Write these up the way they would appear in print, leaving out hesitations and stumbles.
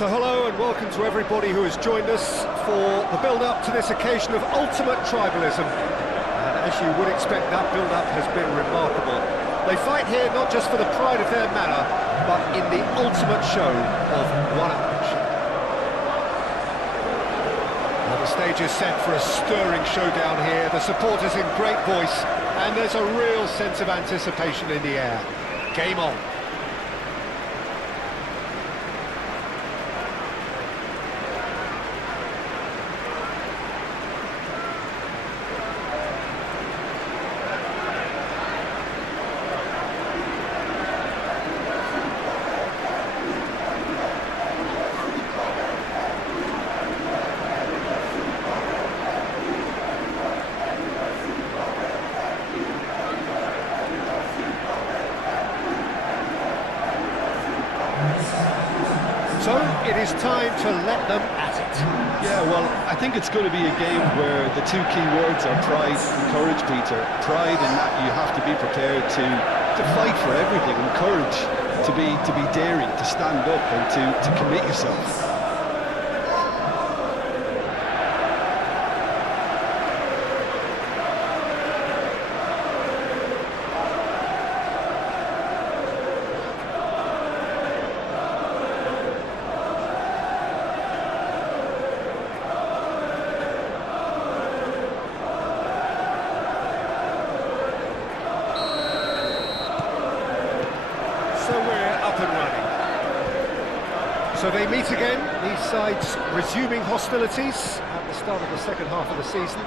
So hello and welcome to everybody who has joined us for the build-up to this occasion of ultimate tribalism. And as you would expect, that build-up has been remarkable. They fight here not just for the pride of their manor, but in the ultimate show of one-upmanship. Well, the stage is set for a stirring showdown here. The supporters in great voice, and there's a real sense of anticipation in the air. Game on. So, it is time to let them at it. Yeah, well, I think it's going to be a game where the two key words are pride and courage, Peter. Pride in that you have to be prepared to fight for everything, and courage to be daring, to stand up and to commit yourself. So we're up and running. So they meet again, these sides resuming hostilities at the start of the second half of the season.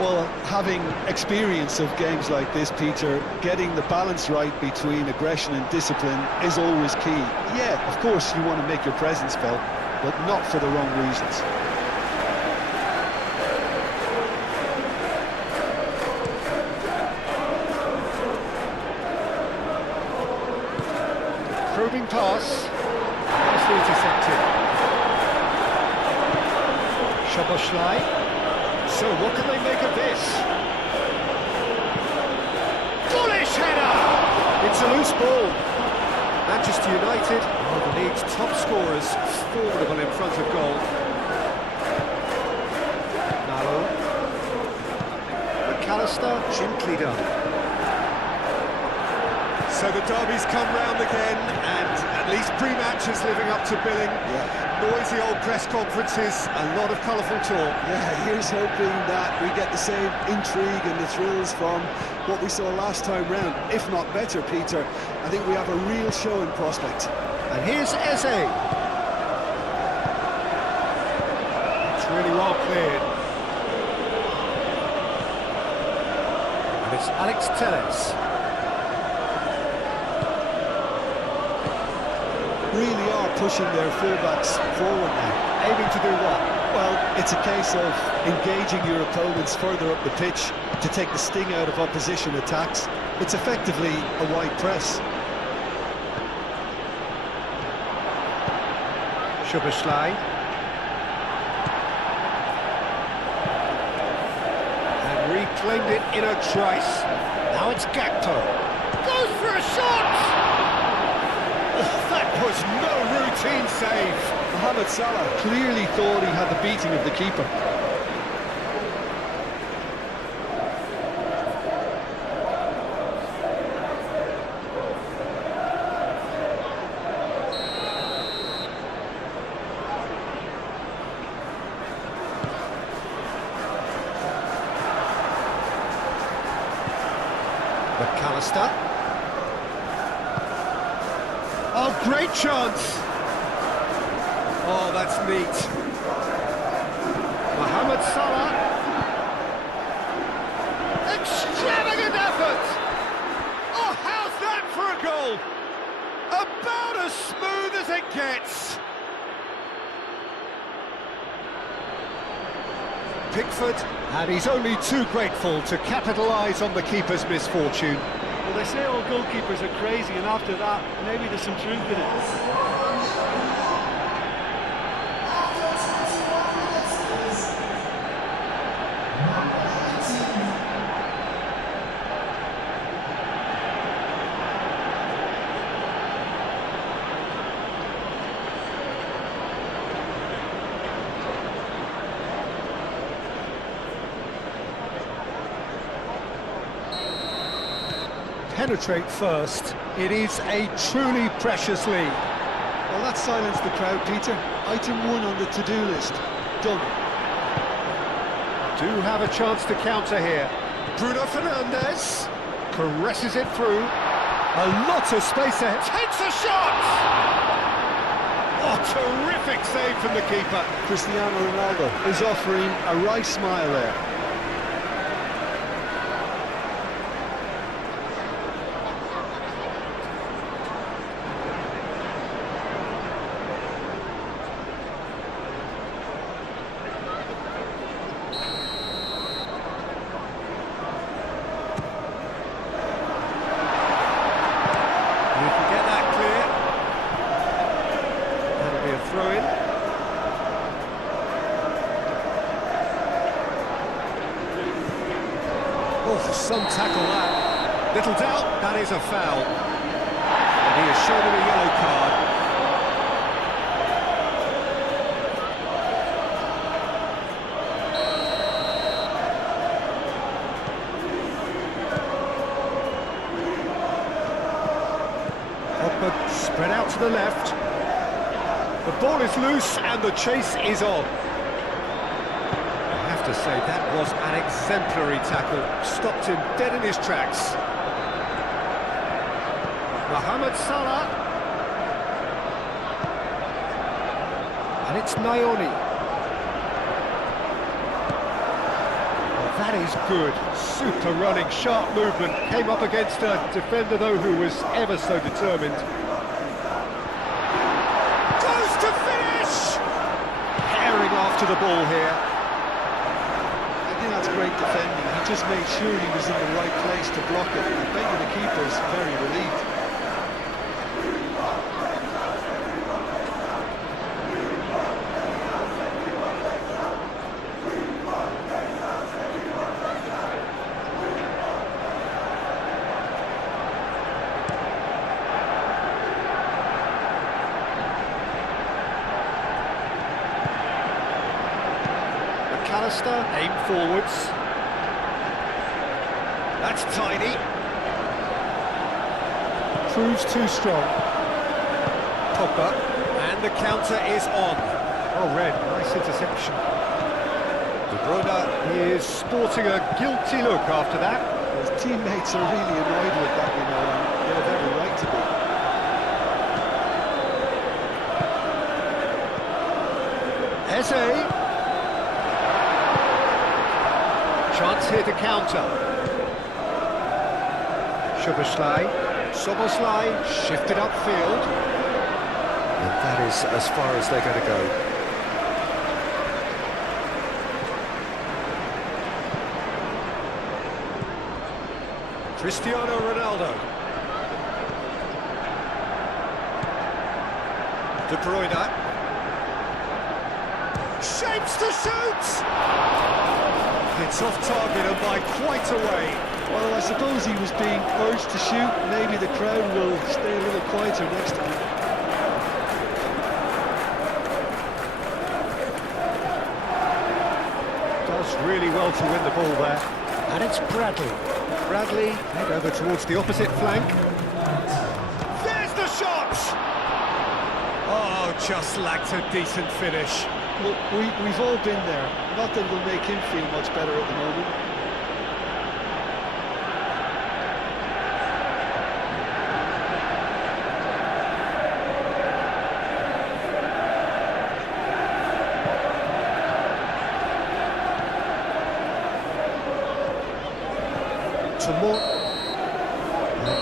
Well, having experience of games like this, Peter, getting the balance right between aggression and discipline is always key. Yeah, of course you want to make your presence felt, but not for the wrong reasons. Probing pass, nicely intercepted. Szoboszlai. So what can they make of this? Bullish header! It's a loose ball. Manchester United are the league's top scorers, formidable in front of goal. Nalo. McAllister, gently done. So the derby's come round again, and at least pre-match is living up to billing. Yeah. Noisy old press conferences, a lot of colourful talk. Yeah, here's hoping that we get the same intrigue and the thrills from what we saw last time round, if not better, Peter. I think we have a real show in prospect. And here's Eze. It's really well cleared. And it's Alex Telles. Really are pushing their fullbacks forward now. Aiming to do what? Well, it's a case of engaging your opponents further up the pitch to take the sting out of opposition attacks. It's effectively a wide press. Szoboszlai. And reclaimed it in a trice. Now it's Gakpo. Goes for a shot! That was no routine save. Mohamed Salah clearly thought he had the beating of the keeper. McAllister. Oh, great chance! Oh, that's neat. Mohamed Salah. Extravagant effort! Oh, how's that for a goal? About as smooth as it gets. Pickford, and he's only too grateful to capitalise on the keeper's misfortune. Well, they say all goalkeepers are crazy, and after that, maybe there's some truth in it. penetrate first. It is a truly precious lead. Well, that silenced the crowd, Peter. Item 1 on the to-do list. Done. Do have a chance to counter here. Bruno Fernandes caresses it through. A lot of space ahead. Takes a shot! Oh, terrific save from the keeper. Cristiano Ronaldo is offering a right smile there. Some tackle that. Little doubt, that is a foul. And he has shown him a yellow card. Pogba spread out to the left. The ball is loose and the chase is on. To say that was an exemplary tackle, stopped him dead in his tracks. Mohamed Salah, and it's Nayoni. Well, that is good, super running, sharp movement, came up against a defender though who was ever so determined. Goes to finish! Herring after the ball here. That's great defending. He just made sure he was in the right place to block it. I bet you the keeper's very relieved. Aim forwards. That's tiny. Proves too strong. Pogba, and the counter is on. Well read, nice interception. De Bruyne is sporting a guilty look after that. His teammates are really annoyed with that, you know, and they have every right to be. Eze. Chance here to counter. Soboslai shifted upfield. And that is as far as they're going to go. Cristiano Ronaldo. De Bruyne. Shapes to shoot! It's off target and by quite a way. Well, I suppose he was being urged to shoot. Maybe the crowd will stay a little quieter next time. Does really well to win the ball there. And it's Bradley. Bradley head over towards the opposite flank. There's the shot! Oh, just lacked a decent finish. Look, we've all been there. Not that it'll make him feel much better at the moment.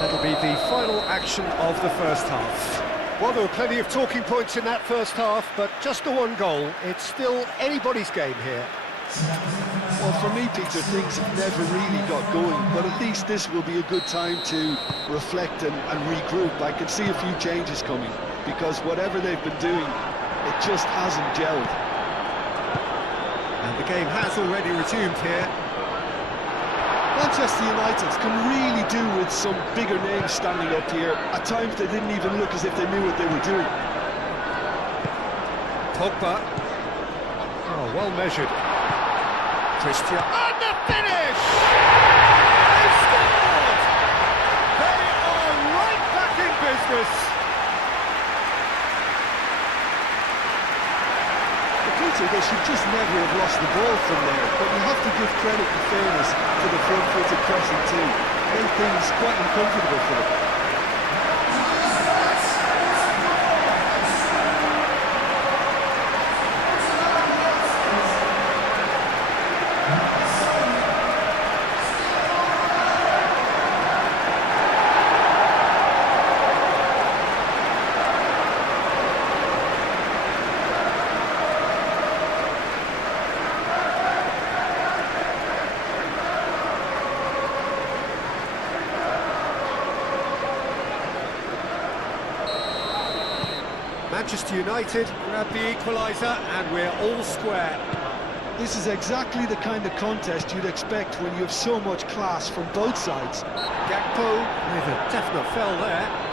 That'll be the final action of the first half. Well, there were plenty of talking points in that first half, but just the one goal. It's still anybody's game here. Well, for me, Peter, things have never really got going, but at least this will be a good time to reflect and regroup. I can see a few changes coming, because whatever they've been doing, it just hasn't gelled. And the game has already resumed here. Manchester United can really do with some bigger names standing up here. At times they didn't even look as if they knew what they were doing. Pogba. Oh, well measured. Cristiano. And the finish! They scored! business. Peter, they should just never have lost the ball from there, but you have to give credit and fairness to the front-footed pressing too. Made things quite uncomfortable for them. Manchester United grab the equaliser and we're all square. This is exactly the kind of contest you'd expect when you have so much class from both sides. Gakpo with a definite foul there.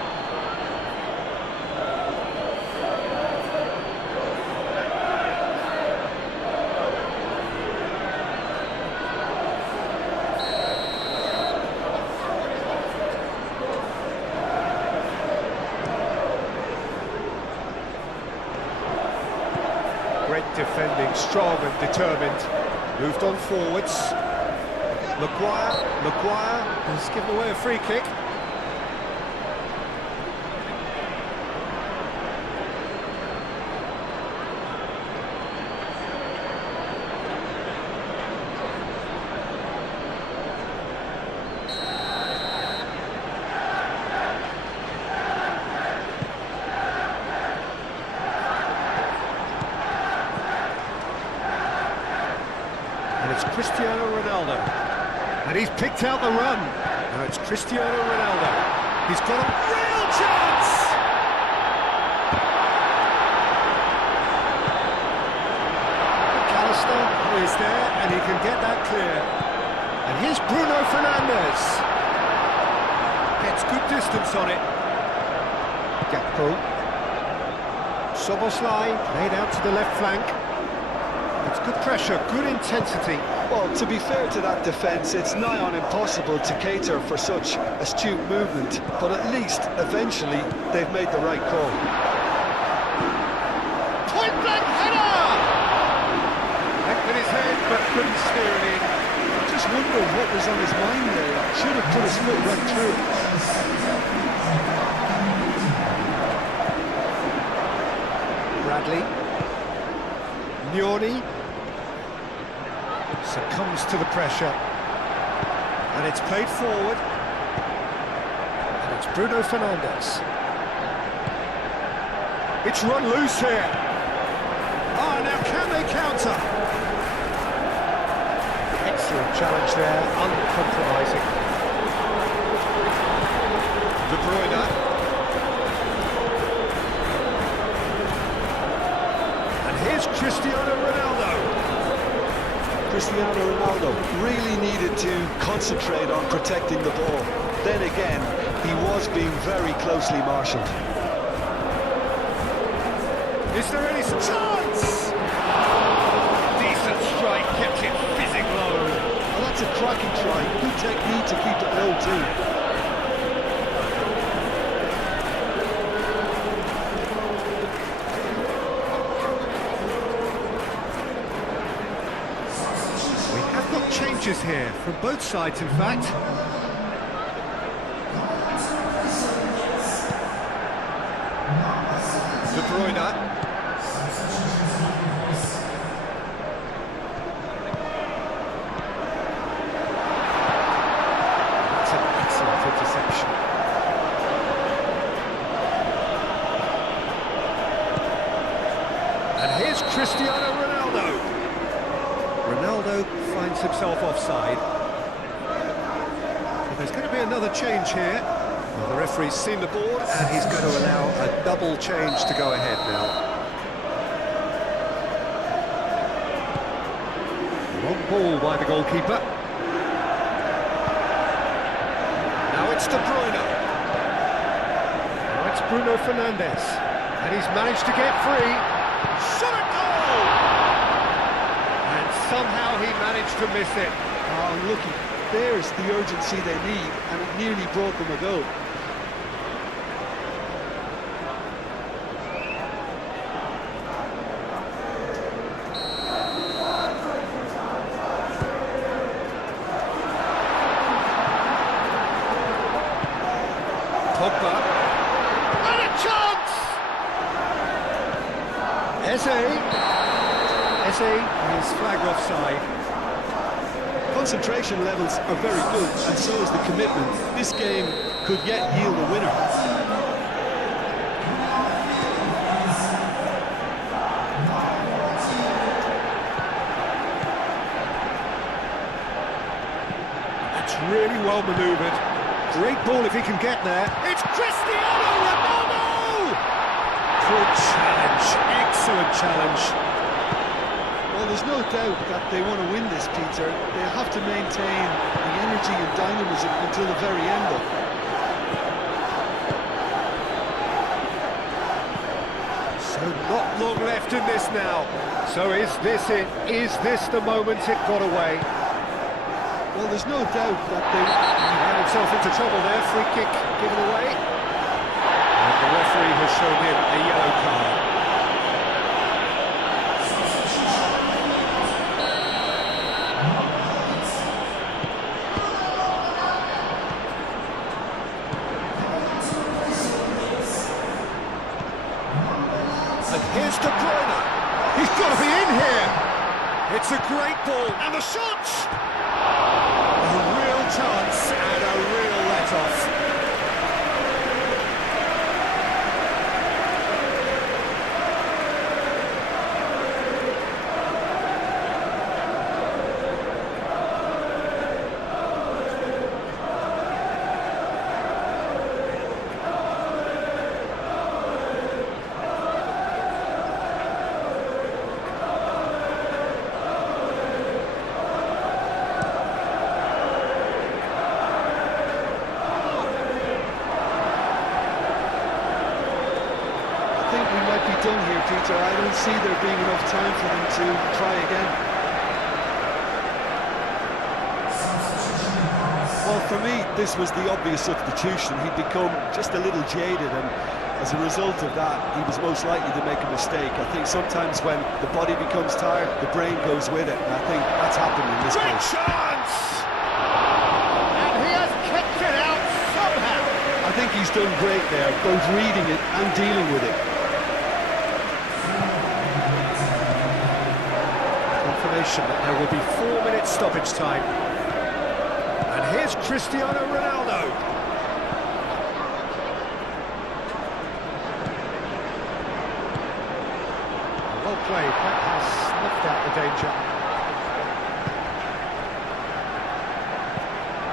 Great defending, strong and determined. Moved on forwards. Maguire has given away a free kick. And it's Cristiano Ronaldo. And he's picked out the run. Now it's Cristiano Ronaldo. He's got a real chance! McAllister is there and he can get that clear. And here's Bruno Fernandes. Gets good distance on it. Gakpo. Soboslai laid out to the left flank. It's good pressure, good intensity. Well, to be fair to that defence, it's nigh on impossible to cater for such astute movement, but at least, eventually, they've made the right call. Point-blank header! Back with his head, but couldn't steer it in. I just wonder what was on his mind there. Should have put his foot right through it. Bradley. Nioni succumbs to the pressure, and it's played forward, and it's Bruno Fernandes. It's run loose here. Ah, now can they counter? Excellent challenge there, uncompromising. De Bruyne. Here's Cristiano Ronaldo. Cristiano Ronaldo really needed to concentrate on protecting the ball. Then again, he was being very closely marshalled. Is there any chance? Decent strike, kept it fizzing low. Well, that's a cracking try. Good technique to keep it low too. Changes here from both sides, in fact. De Bruyne. That's an excellent interception. And here's Cristiano Ronaldo. Ronaldo finds himself offside. So there's going to be another change here. Well, the referee's seen the board and he's going to allow a double change to go ahead now. Long ball by the goalkeeper. Now it's De Bruyne. Now it's Bruno Fernandes. And he's managed to get free. Shot at goal! Somehow he managed to miss it. Oh, looky, there's the urgency they need, and it nearly brought them a goal. Pogba. And a chance! Eze is flagged offside. Concentration levels are very good, and so is the commitment. This game could yet yield a winner. That's really well manoeuvred. Great ball if he can get there. It's Cristiano Ronaldo! Good challenge, excellent challenge. Well, there's no doubt that they want to win this, Peter. They have to maintain the energy and dynamism until the very end of it. So not long left in this now. So is this it? Is this the moment it got away? Well, there's no doubt that He had himself into trouble there. Free kick given away. And the referee has shown him a yellow card. And here's De Bruyne. He's got to be in here. It's a great ball. And the shot! A real chance and a real let-off. Done here, Peter. I don't see there being enough time for them to try again. Well, for me, this was the obvious substitution. He'd become just a little jaded, and as a result of that, he was most likely to make a mistake. I think sometimes when the body becomes tired, the brain goes with it, and I think that's happened in this Great case. chance! And he has kicked it out somehow. I think he's done great there, both reading it and dealing with it. That there will be 4 minutes stoppage time. And here's Cristiano Ronaldo. Well played, that has snuffed out the danger.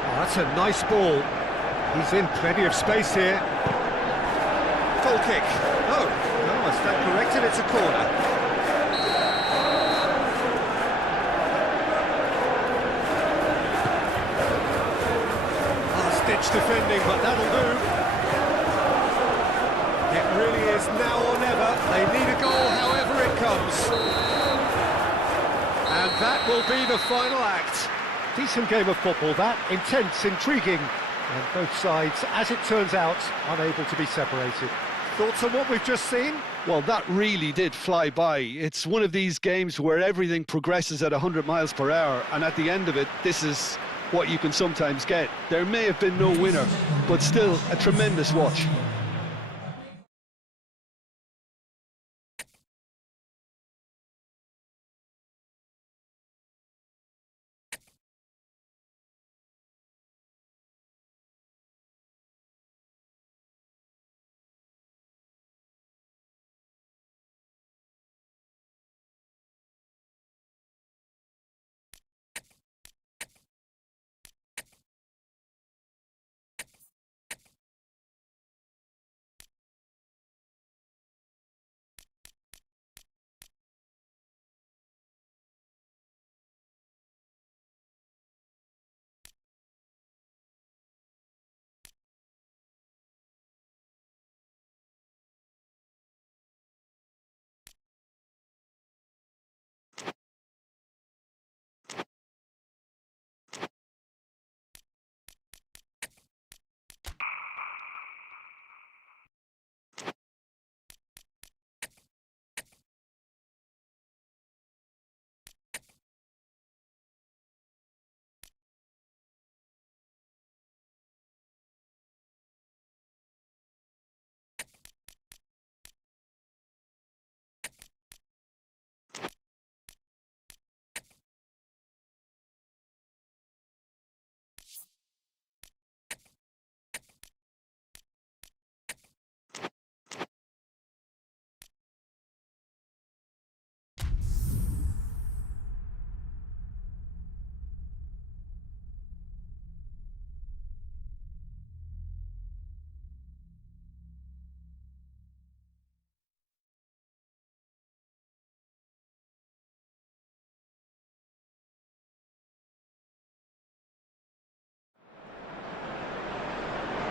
Oh, that's a nice ball. He's in plenty of space here. Goal kick. No, I stand corrected, it's a corner. Defending, but that'll do. It really is now or never. They need a goal however it comes. And that will be the final act. Decent game of football, that. Intense, intriguing. And both sides, as it turns out, unable to be separated. Thoughts on what we've just seen? Well, that really did fly by. It's one of these games where everything progresses at 100 miles per hour, and at the end of it, this is what you can sometimes get. There may have been no winner, but still a tremendous watch.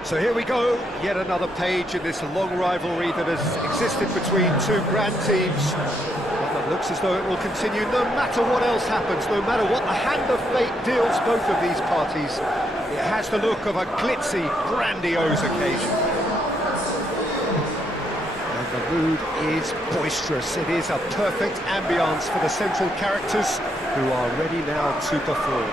So here we go, yet another page in this long rivalry that has existed between two grand teams. Well, it looks as though it will continue no matter what else happens, no matter what the hand of fate deals both of these parties. It has the look of a glitzy, grandiose occasion. And the mood is boisterous. It is a perfect ambience for the central characters who are ready now to perform.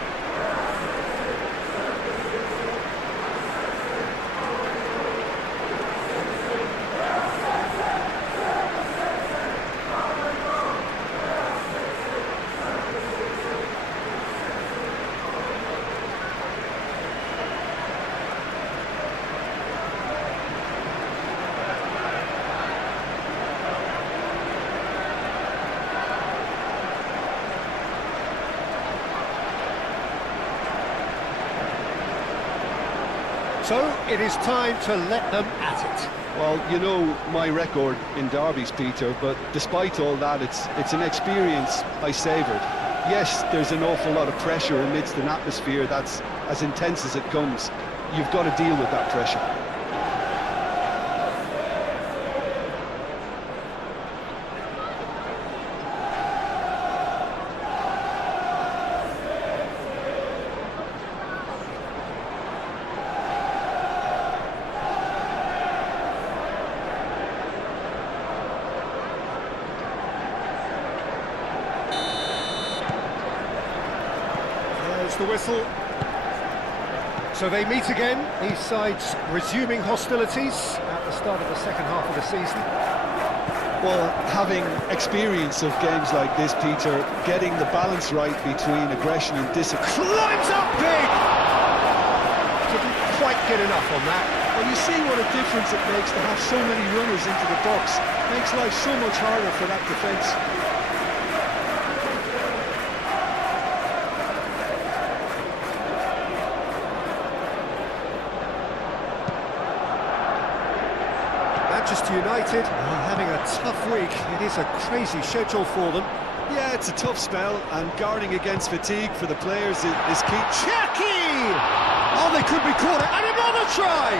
So, it is time to let them at it. Well, you know my record in derbies, Peter, but despite all that, it's an experience I savoured. Yes, there's an awful lot of pressure amidst an atmosphere that's as intense as it comes. You've got to deal with that pressure. The whistle. So they meet again, these sides resuming hostilities at the start of the second half of the season. Well, having experience of games like this, Peter, getting the balance right between aggression and discipline. Climbs up big! Didn't quite get enough on that. Well, you see what a difference it makes to have so many runners into the box. Makes life so much harder for that defence. Manchester United are having a tough week. It is a crazy schedule for them. Yeah, it's a tough spell, and guarding against fatigue for the players is key. Chucky! Oh, they could be caught, and another try!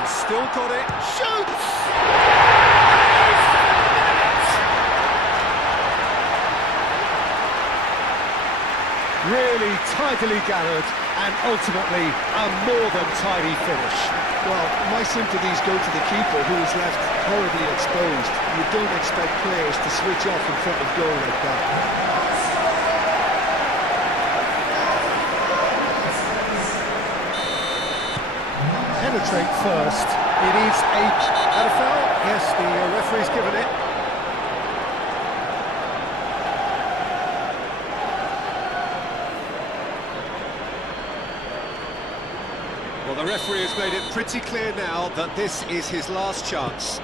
He's still got it. Shoots! Really tidily gathered, and ultimately a more than tidy finish. Well, my sympathies go to the keeper, who is left horribly exposed. You don't expect players to switch off in front of goal like that. Penetrate first. It is a foul. Yes, the referee's given it. Well, the referee has made it pretty clear now that this is his last chance.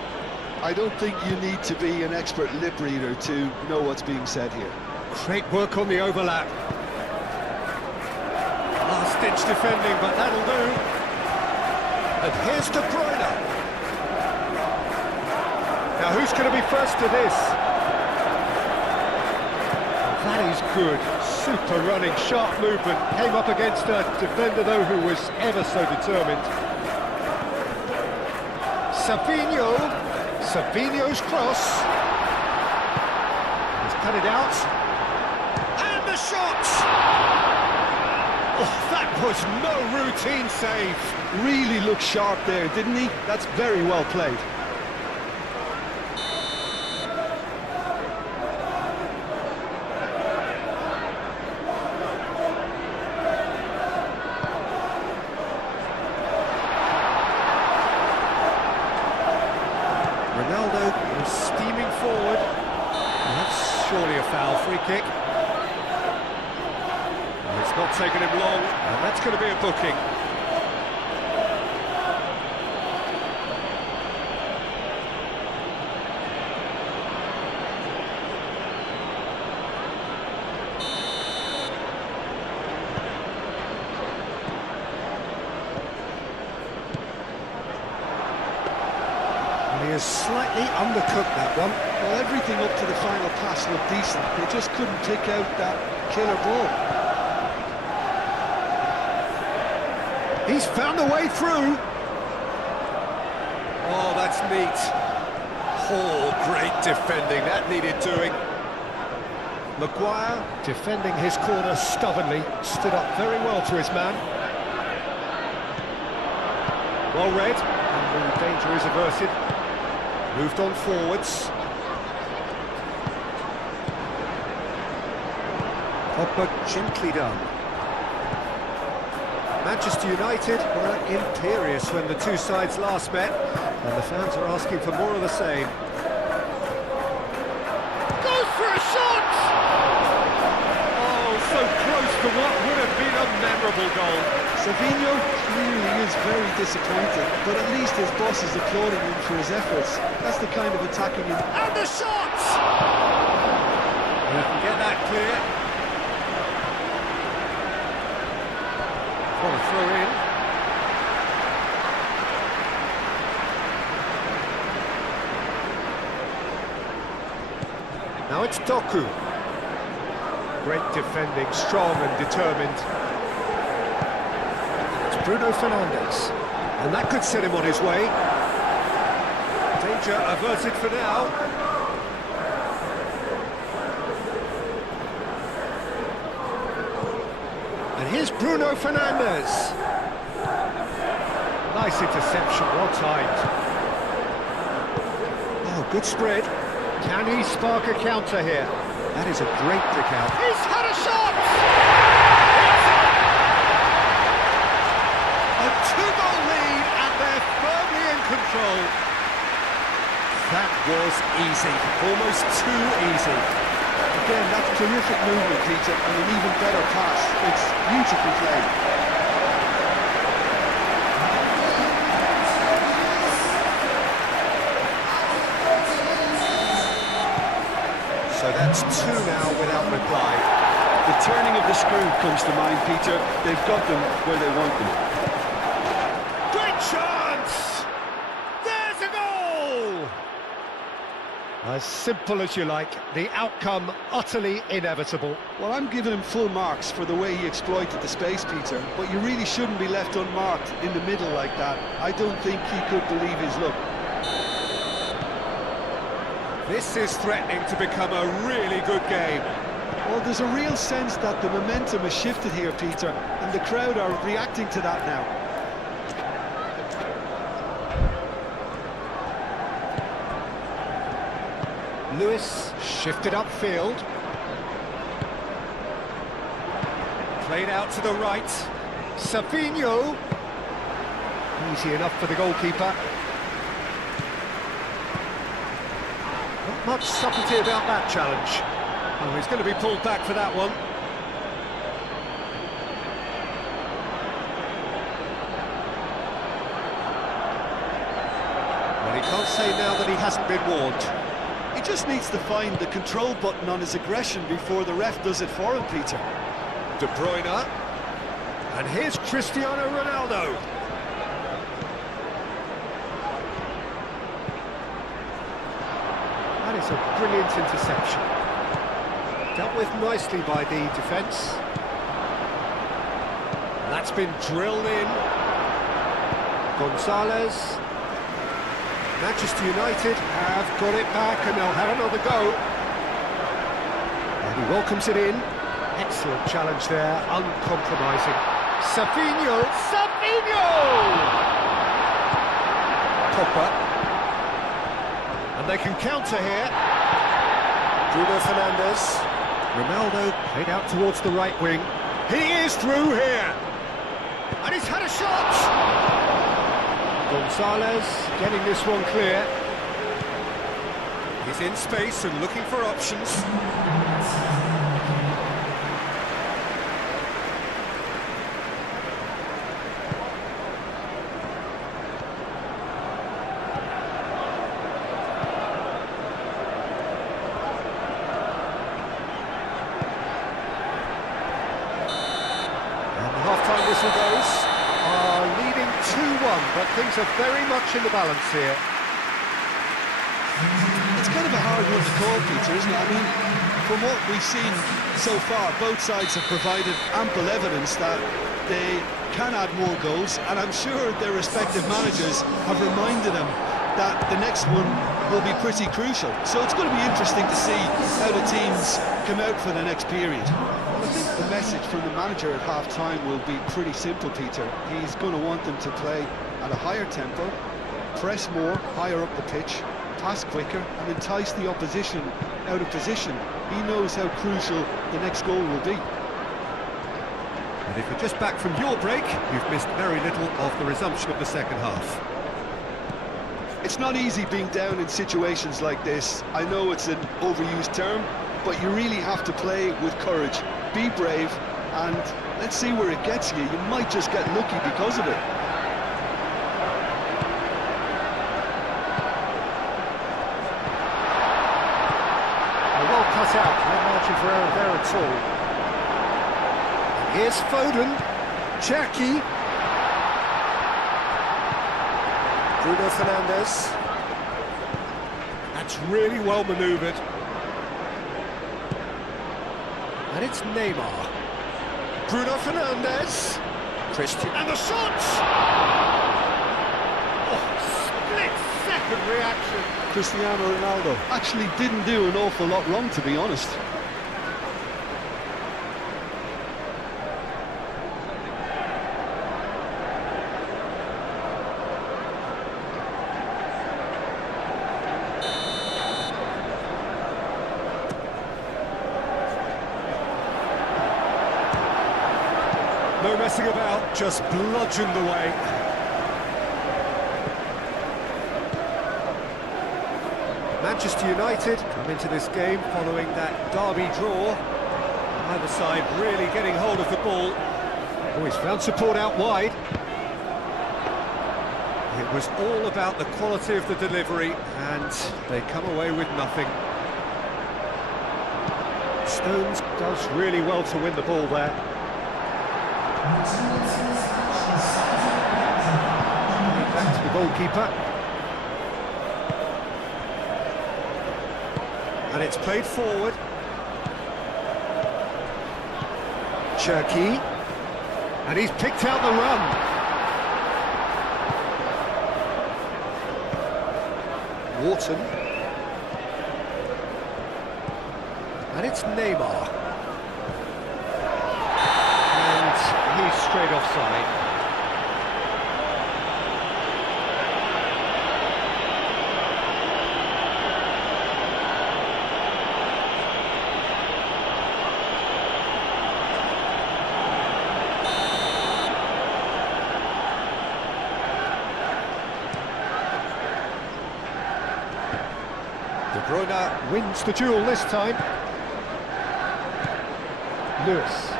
I don't think you need to be an expert lip reader to know what's being said here. Great work on the overlap. Last-ditch defending, but that'll do. And here's De Bruyne. Now, who's going to be first to this? That is good. Super running, sharp movement. Came up against a defender, though, who was ever so determined. Savinho's cross. He's cut it out. And the shot! Oh, that was no routine save. Really looked sharp there, didn't he? That's very well played. Ronaldo was steaming forward. And that's surely a foul, free kick. Well, it's not taken him long, and that's going to be a booking. He has slightly undercooked that one. Well, everything up to the final pass looked decent. They just couldn't pick out that killer ball. He's found a way through. Oh, that's neat. Oh, great defending. That needed doing. Maguire, defending his corner stubbornly, stood up very well to his man. Well read, and the danger is averted. Moved on forwards. Pogba gently done. Manchester United were imperious when the two sides last met, and the fans are asking for more of the same. Goes for a shot! Oh, so close to what would have been a memorable goal. Savinho clearly is very disappointed, but at least his boss is applauding him for his efforts. That's the kind of attacking him. And the shot! You can get that clear. What a throw in. Now it's Doku. Great defending, strong and determined. It's Bruno Fernandes. And that could set him on his way. Danger averted for now. And here's Bruno Fernandes. Nice interception, well timed. Oh, good spread. Can he spark a counter here? That is a great pick out. He's had a shot! A two-goal lead, and they're firmly in control. That was easy, almost too easy. Again, that's terrific movement, Peter, and an even better pass. It's beautifully played. So that's two now without reply. The turning of the screw comes to mind, Peter. They've got them where they want them. Great chance! There's a goal! As simple as you like, the outcome utterly inevitable. Well, I'm giving him full marks for the way he exploited the space, Peter, but you really shouldn't be left unmarked in the middle like that. I don't think he could believe his luck. This is threatening to become a really good game. Well, there's a real sense that the momentum has shifted here, Peter, and the crowd are reacting to that now. Lewis shifted upfield. Played out to the right. Savinho. Easy enough for the goalkeeper. Not much subtlety about that challenge. Oh, he's going to be pulled back for that one. Well, he can't say now that he hasn't been warned. He just needs to find the control button on his aggression before the ref does it for him, Peter. De Bruyne. And here's Cristiano Ronaldo. That is a brilliant interception. Dealt with nicely by the defence. That's been drilled in. Gonzalez. Manchester United have got it back and they'll have another go. And he welcomes it in. Excellent challenge there, uncompromising. Savinho! Pogba. And they can counter here. Bruno Fernandes. Ronaldo played out towards the right wing. He is through here. And he's had a shot! Gonzalez getting this one clear. He's in space and looking for options. Half-time whistle goes. Leading 2-1, but things are very much in the balance here. It's kind of a hard one to call, Peter, isn't it? I mean, from what we've seen so far, both sides have provided ample evidence that they can add more goals, and I'm sure their respective managers have reminded them that the next one will be pretty crucial. So it's going to be interesting to see how the teams come out for the next period. I think the message from the manager at half-time will be pretty simple, Peter. He's going to want them to play at a higher tempo, press more, higher up the pitch, pass quicker, and entice the opposition out of position. He knows how crucial the next goal will be. And if you're just back from your break, you've missed very little of the resumption of the second half. It's not easy being down in situations like this. I know it's an overused term, but you really have to play with courage. Be brave, and let's see where it gets you. You might just get lucky because of it. Well cut out, no margin for error there at all. And here's Foden, Jackie. Bruno Fernandes. That's really well manoeuvred. And it's Neymar. Bruno Fernandes. Christian. And the shot! Oh, split-second reaction. Cristiano Ronaldo actually didn't do an awful lot wrong, to be honest. No messing about, just bludgeoned away. Manchester United come into this game following that derby draw. Either side really getting hold of the ball. Oh, he's found support out wide. It was all about the quality of the delivery, and they come away with nothing. Stones does really well to win the ball there. Back to the goalkeeper. And it's played forward. Cherki. And he's picked out the run. Wharton. And it's Neymar. And he's straight offside. De Bruyne wins the duel this time. Lewis.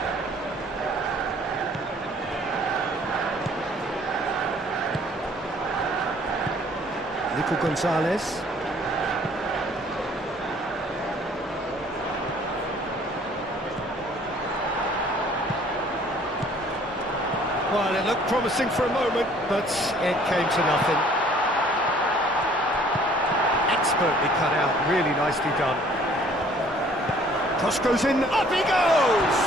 Nico Gonzalez. Well, it looked promising for a moment, but it came to nothing. Expertly cut out, really nicely done. Cross goes in, up he goes!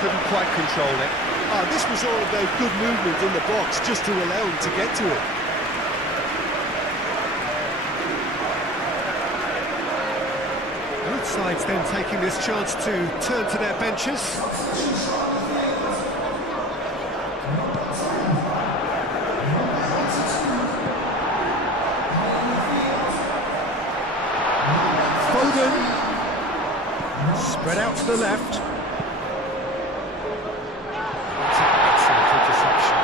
Couldn't quite control it. This was all about good movement in the box, just to allow him to get to it. Both sides then taking this chance to turn to their benches. Foden. Spread out to the left. That's an excellent interception.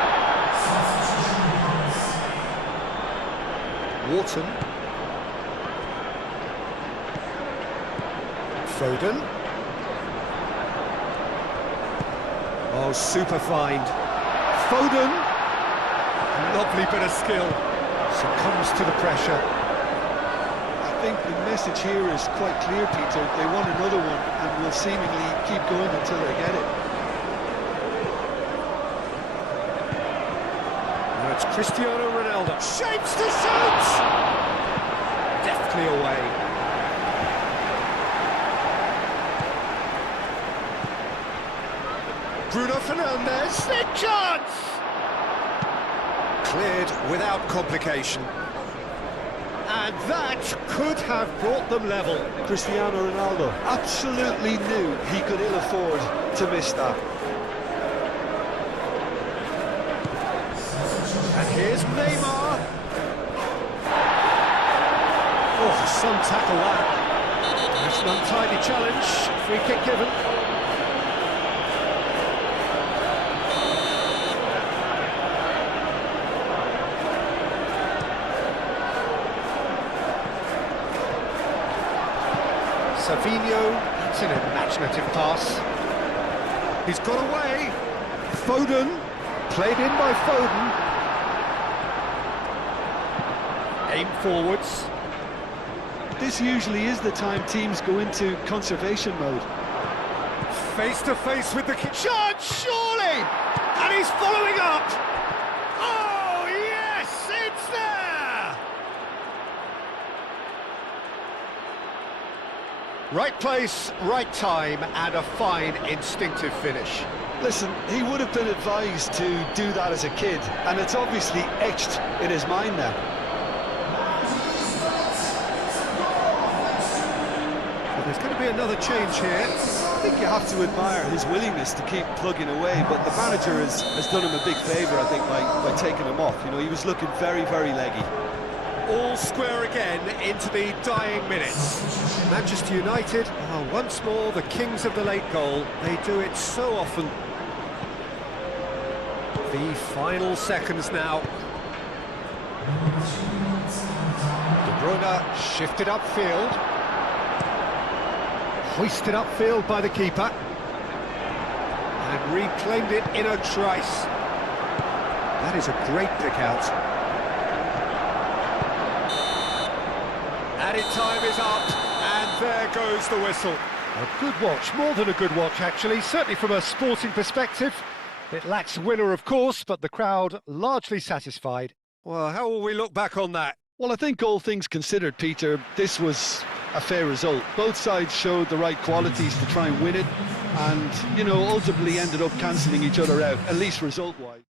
Wharton. Foden. Oh, super find. Foden. Lovely bit of skill. Succumbs to the pressure. I think the message here is quite clear, Peter. They want another one and will seemingly keep going until they get it. Now it's Cristiano Ronaldo. Shapes to shoot! Deftly away. Bruno Fernandes, big chance! Cleared without complication. And that could have brought them level. Cristiano Ronaldo absolutely knew he could ill afford to miss that. And here's Neymar. Oh, some tackle that. That's an untidy challenge. Free kick given. Savinho, that's an imaginative pass. He's got away. Foden, played in by Foden. Aim forwards. This usually is the time teams go into conservation mode. Face to face with the chance, surely! And he's following up! Oh, yes, it's there! Right place, right time, and a fine instinctive finish. Listen, he would have been advised to do that as a kid, and it's obviously etched in his mind now. There's going to be another change here. I think you have to admire his willingness to keep plugging away, but the manager has done him a big favour, I think, by taking him off. You know, he was looking very, very leggy. All square again into the dying minutes. Manchester United are once more the kings of the late goal. They do it so often. The final seconds now. De Bruyne shifted upfield. Hoisted upfield by the keeper. And reclaimed it in a trice. That is a great pick out. Added time is up, and there goes the whistle. A good watch, more than a good watch actually, certainly from a sporting perspective. It lacks winner, of course, but the crowd largely satisfied. Well, how will we look back on that? Well, I think all things considered, Peter, this was a fair result. Both sides showed the right qualities to try and win it, and, you know, ultimately ended up cancelling each other out, at least result-wise.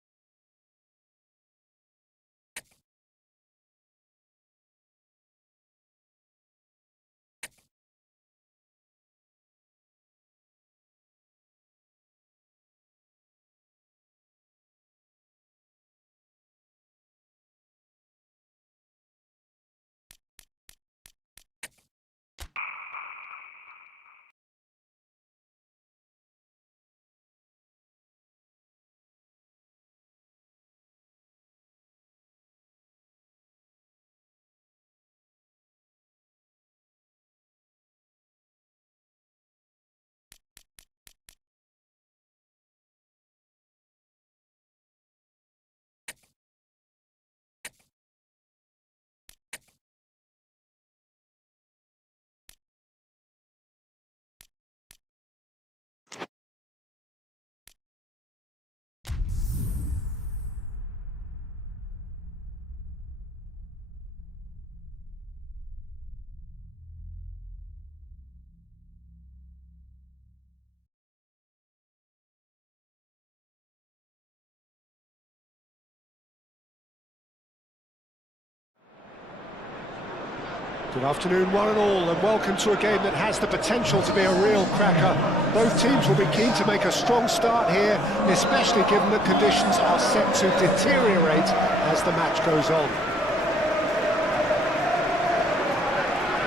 Good afternoon, one and all, and welcome to a game that has the potential to be a real cracker. Both teams will be keen to make a strong start here, especially given that conditions are set to deteriorate as the match goes on.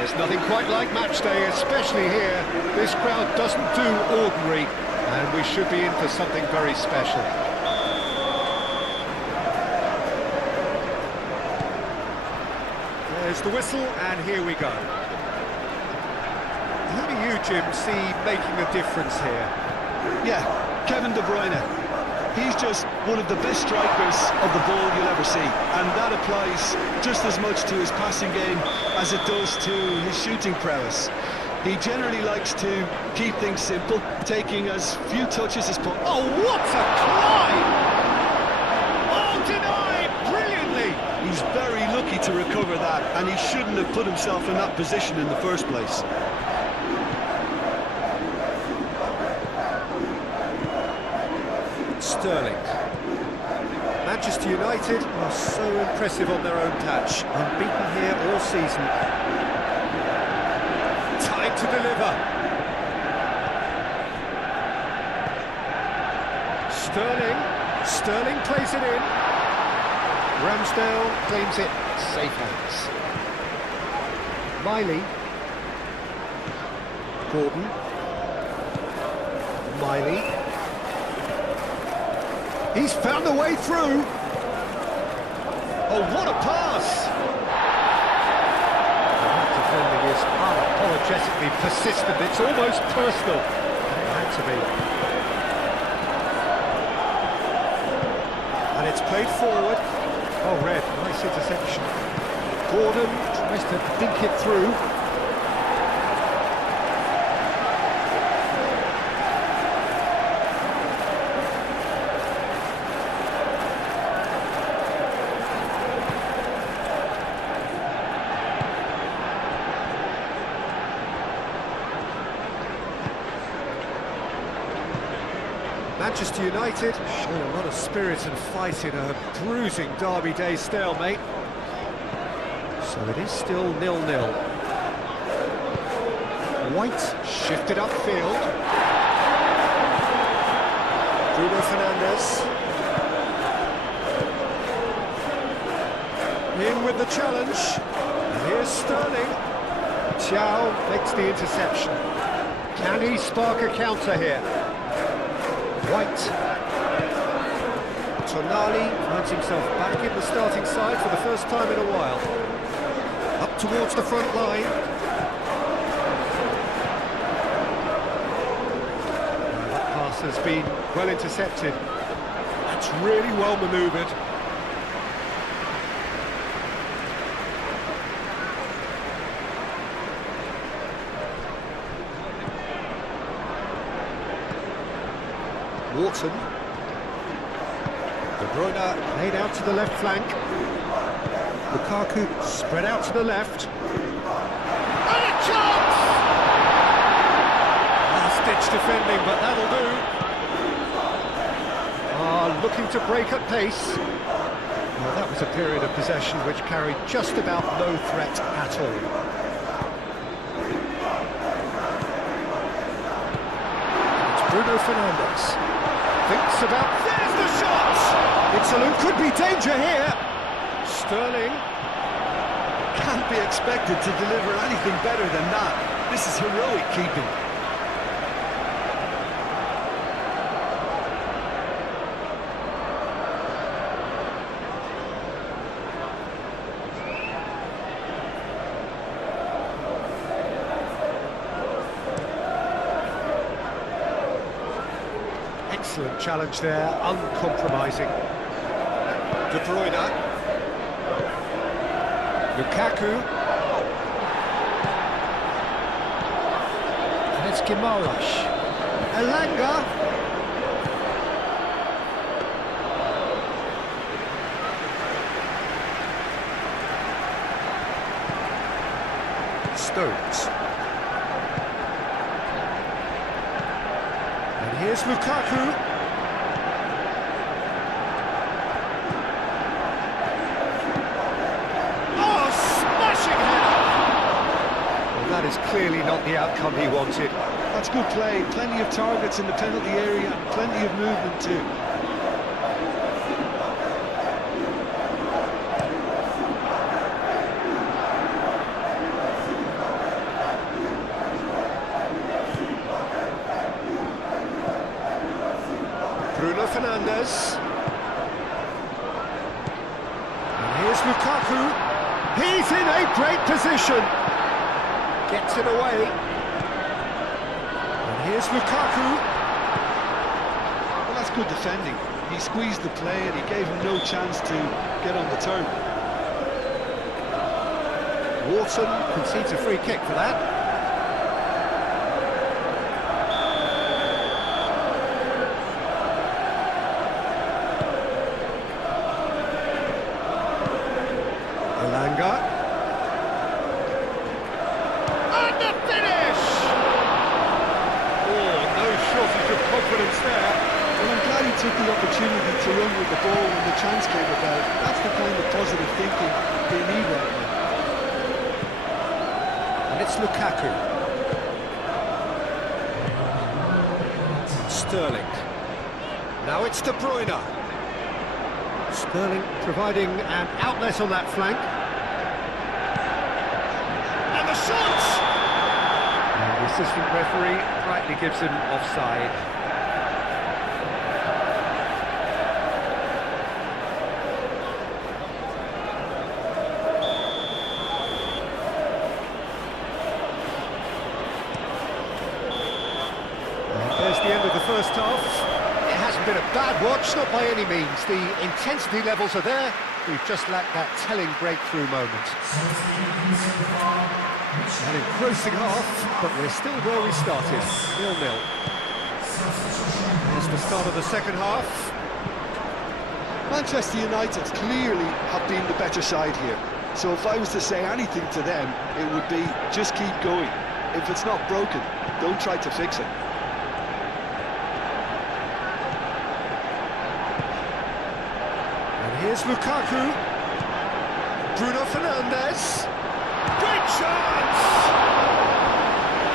There's nothing quite like match day, especially here. This crowd doesn't do ordinary, and we should be in for something very special. There's the whistle, and here we go. Who do you, Jim, see making a difference here? Yeah, Kevin De Bruyne. He's just one of the best strikers of the ball you'll ever see, and that applies just as much to his passing game as it does to his shooting prowess. He generally likes to keep things simple, taking as few touches as possible. Oh, what a climb! Oh, denied brilliantly! He's very lucky to recover that, and he shouldn't have put himself in that position in the first place. Sterling. Manchester United are so impressive on their own patch, unbeaten here all season. Time to deliver. Sterling plays it in. Ramsdale claims it, safe hands. Miley. Gordon. Miley. He's found a way through. Oh, what a pass! That defending is unapologetically persistent. It's almost personal. It had to be. And it's played forward. Oh, Red, nice interception. Gordon tries to dink it through. Manchester United showing a lot of spirit and fight in a bruising Derby Day stalemate. So it is still 0-0. White shifted upfield. Bruno Fernandes. In with the challenge. And here's Sterling. Thiaw makes the interception. Can he spark a counter here? White. Donasi finds himself back in the starting side for the first time in a while. Up towards the front line. That pass has been well intercepted. That's really well manoeuvred. Wharton. De Bruyne laid out to the left flank. Lukaku spread out to the left. And a chance! Last-ditch defending, but that'll do. Looking to break at pace. Well, that was a period of possession which carried just about no threat at all. It's Bruno Fernandes. Thinks about... There's the shot! Itsalou could be danger here. Sterling. Can't be expected to deliver anything better than that. This is heroic keeping. Excellent challenge there, uncompromising. De Bruyne. Lukaku. And it's Gimaras. Elanga. Stones. And here's Lukaku. That is clearly not the outcome he wanted. That's good play. Plenty of targets in the penalty area, plenty of movement too. Bruno Fernandes. And here's Lukaku. He's in a great position. Gets it away. And here's Lukaku. Well, that's good defending. He squeezed the play and he gave him no chance to get on the turn. Wharton concedes a free kick for that. Elanga. Well, I'm glad he took the opportunity to run with the ball when the chance came about. That's the kind of positive thinking they need right now. And it's Lukaku. Sterling. Now it's De Bruyne. Sterling providing an outlet on that flank. And the shot! And the assistant referee rightly gives him offside. There's the end of the first half. It hasn't been a bad watch, not by any means. The intensity levels are there. We've just lacked that telling breakthrough moment. An engrossing half, but we're still where we started, 0-0. Here's the start of the second half. Manchester United clearly have been the better side here. So if I was to say anything to them, it would be just keep going. If it's not broken, don't try to fix it. Here's Lukaku. Bruno Fernandes. Great chance!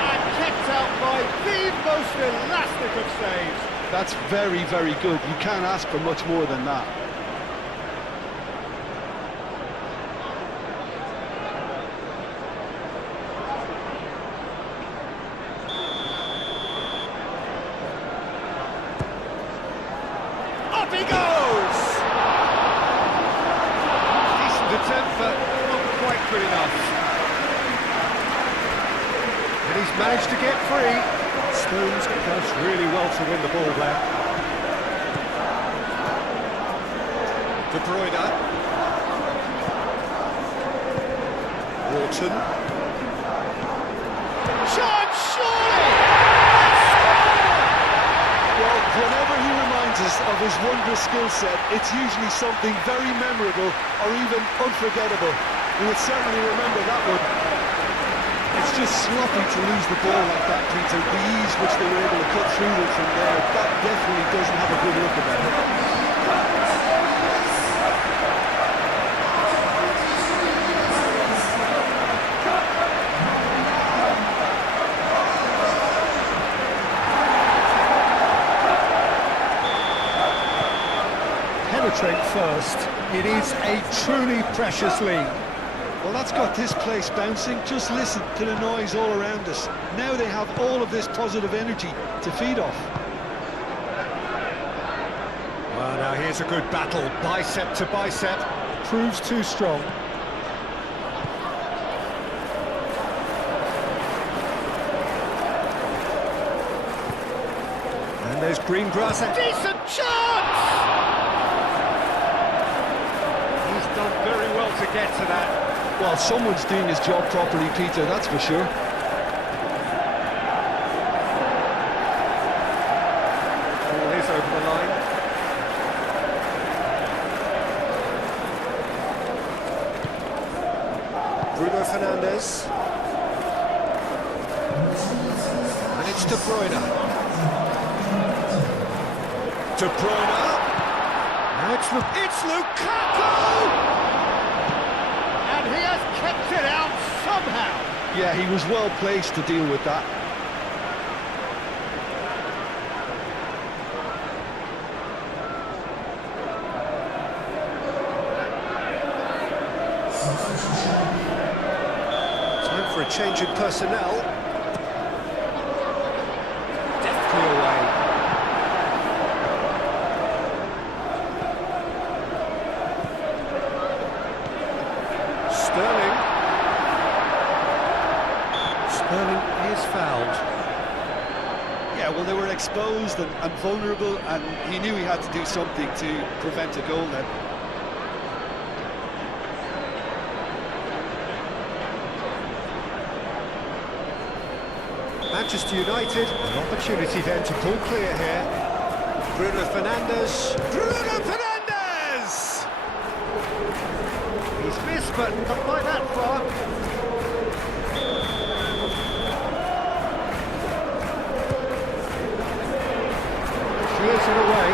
And kept out by the most elastic of saves. That's very, very good. You can't ask for much more than that. Up he goes! Attempt, but not quite good enough. And he's managed to get free. Stones does really well to win the ball there. De Bruyne. Wharton. Chance, surely! Well, whenever he reminds us of his wondrous skill set, it's usually something very memorable or even unforgettable. We would certainly remember that one. It's just sloppy to lose the ball like that, Peter. The ease which they were able to cut through them from there, that definitely doesn't have a good look about it. Penetrate first. It is a truly precious lead. Well, that's got this place bouncing. Just listen to the noise all around us. Now they have all of this positive energy to feed off. Well, now here's a good battle, bicep to bicep. Proves too strong. And there's green grass. A decent chance! He's done very well to get to that. Well, someone's doing his job properly, Peter, that's for sure. Ball is over the line. Bruno Fernandes. And it's De Bruyne. De Bruyne. Now it's Lukaku! And he has kept it out somehow. Yeah, he was well placed to deal with that. Time for a change in personnel. Deftly away. Sterling is fouled. Yeah, well, they were exposed and vulnerable, and he knew he had to do something to prevent a goal then. Manchester United, an opportunity then to pull clear here. Bruno Fernandes. He's missed, but not by that far. Clears it away.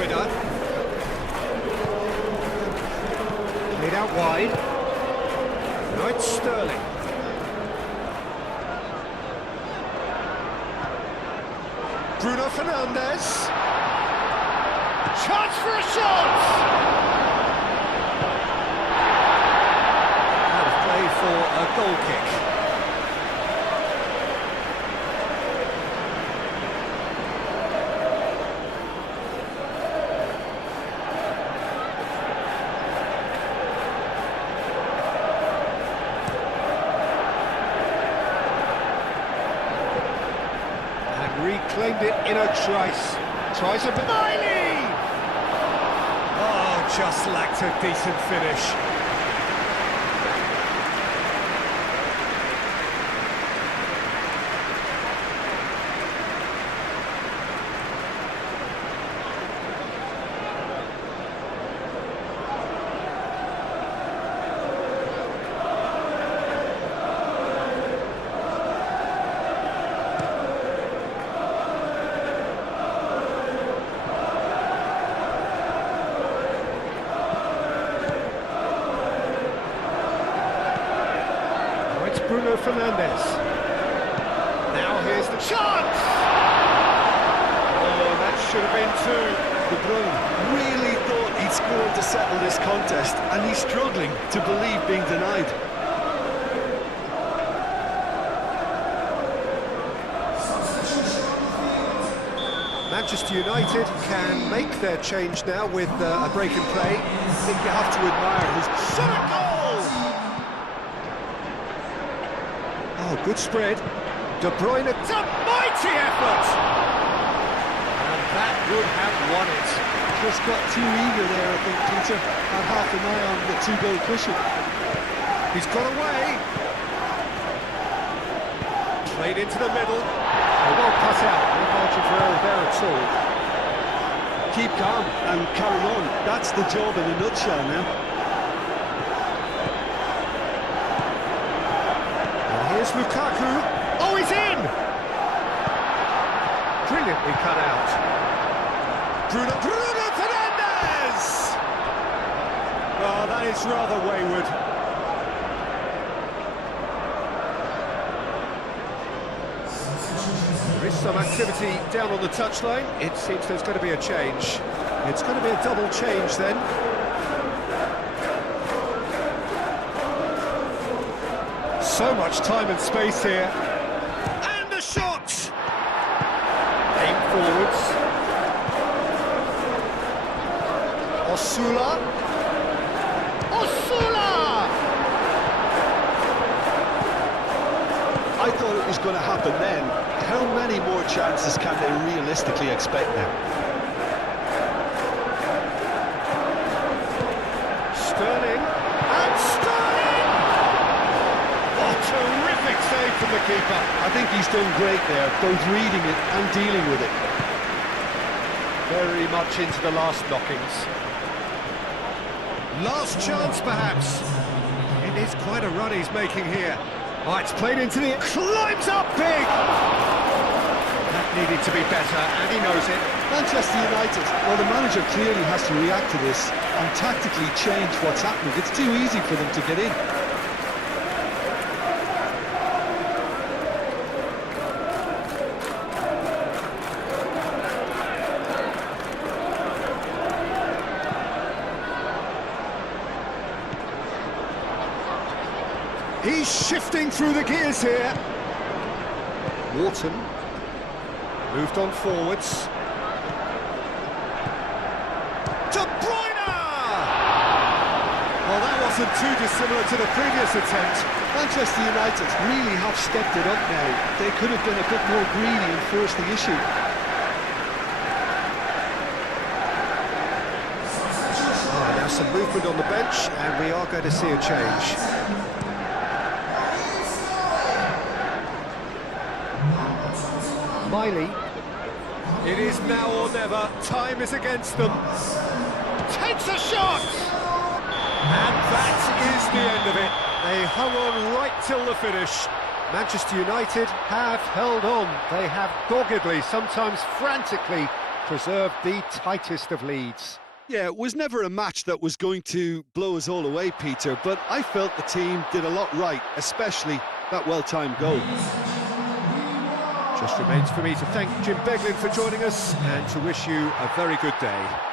Florida. Played out wide. Now it's Sterling. Bruno Fernandes. Chance for a shot! Out of play for a goal kick. Reclaimed it in a trice. Tries a Miley! Oh, just lacked a decent finish. Bruno Fernandes. Now here's the chance! Oh, that should have been two. De Bruyne really thought he'd scored to settle this contest, and he's struggling to believe being denied. Manchester United can make their change now with a break in play. I think you have to admire his shot at goal! Oh, good spread. De Bruyne, it's a mighty effort! And that would have won it. Just got too eager there, I think, Peter. Had half an eye on the two-goal cushion. He's got away. Played into the middle. A well cut out. No margin for error there at all. Keep calm and carry on. That's the job in a nutshell now. Here's Lukaku. Oh, he's in! Brilliantly cut out. Bruno Fernandes! Oh, that is rather wayward. There is some activity down on the touchline. It seems there's going to be a change. It's going to be a double change then. So much time and space here. And the shot! Aim forwards. Osula. I thought it was going to happen then. How many more chances can they realistically expect now? Sterling. And Sterling! Oh, terrific save from the keeper. I think he's done great there, both reading it and dealing with it. Very much into the last knockings. Last chance, perhaps. It is quite a run he's making here. Oh, it's played into the... Climbs up big! That needed to be better, and he knows it. Manchester United, well, the manager clearly has to react to this and tactically change what's happening. It's too easy for them to get in. He's shifting through the gears here. Wharton moved on forwards. De Bruyne! Well, that wasn't too dissimilar to the previous attempt. Manchester United really have stepped it up now. They could have been a bit more greedy and forced the issue. Now some movement on the bench, and we are going to see a change. Miley. It is now or never. Time is against them. Takes a shot! And that is the end of it. They hung on right till the finish. Manchester United have held on. They have doggedly, sometimes frantically, preserved the tightest of leads. Yeah, it was never a match that was going to blow us all away, Peter, but I felt the team did a lot right, especially that well-timed goal. Just remains for me to thank Jim Beglin for joining us and to wish you a very good day.